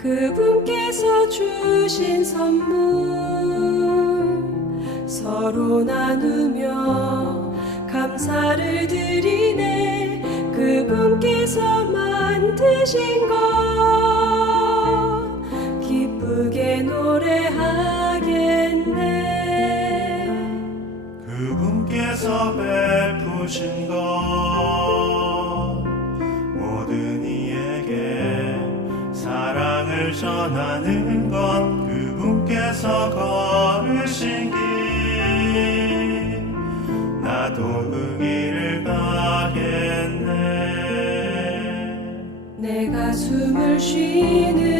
그분께서 주신 선물. 서로 나누며 감사를 드리네. 그분께서 만드신 것. 기쁘게 노래하겠네. 그분께서 베푸신 사랑을 전하는 것 그분께서 걸으신 길 나도 그 길을 가겠네. 내가 숨을 쉬는 이